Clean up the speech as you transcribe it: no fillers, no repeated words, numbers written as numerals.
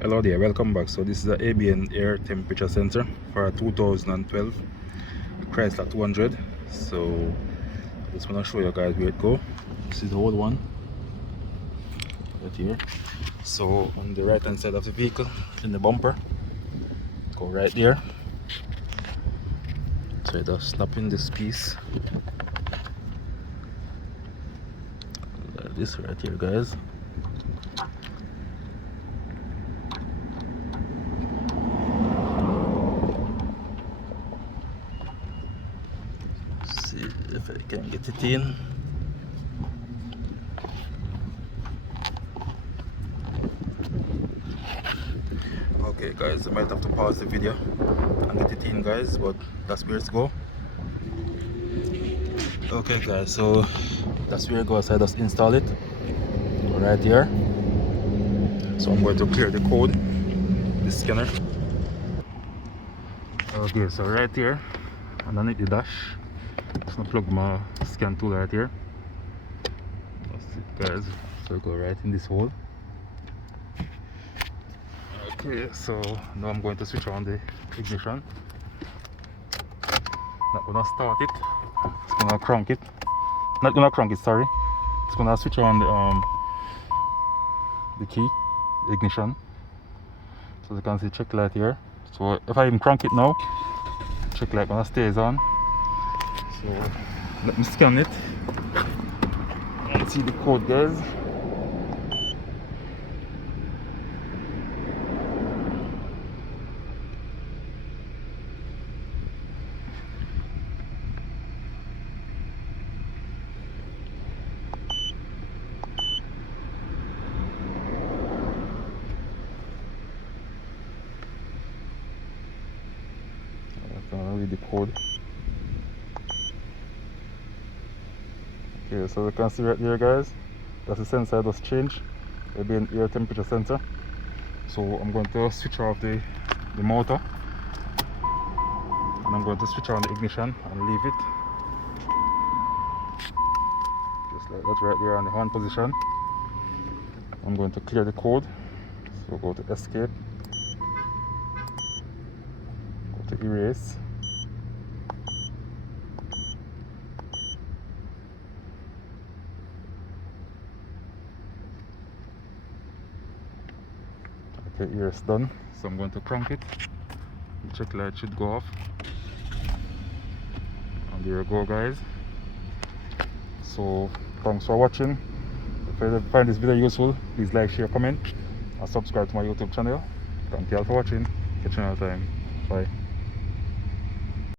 Hello there, welcome back. So this is the ambient air temperature sensor for a 2012 Chrysler 200. So just want to show you guys where it go. This is the old one right here. So on the right hand side of the vehicle, in the bumper, go right there. So I just snap in this piece like this right here, guys. See if I can get it in. Okay guys, I might have to pause the video and get it in, guys, but that's where it's go. Okay guys, so that's where it goes. I just install it right here. So I'm going to clear the code, the scanner. Okay, so right here underneath the dash, just gonna plug my scan tool right here. That's it, guys. So go right in this hole. Okay, so now I'm going to switch on the ignition. Not gonna start it. It's gonna crank it. Not gonna crank it. Sorry. It's gonna switch on the key, the ignition. So you can see check light here. So if I even crank it now, check light gonna stays on. So let me scan it and see the code, guys. I'm gonna read the code. Okay, so you can see right there, guys, that's the sensor just changed. It'll be an air temperature sensor. So I'm going to switch off the motor, and I'm going to switch on the ignition and leave it just like that right there on the on position. I'm going to clear the code, so go to escape, go to erase, okay, erase done. So I'm going to crank it, the check light should go off, and there you go, guys. So thanks for watching. If you find this video useful, please like, share, comment, and subscribe to my YouTube channel. Thank you all for watching. Catch you another time. Bye.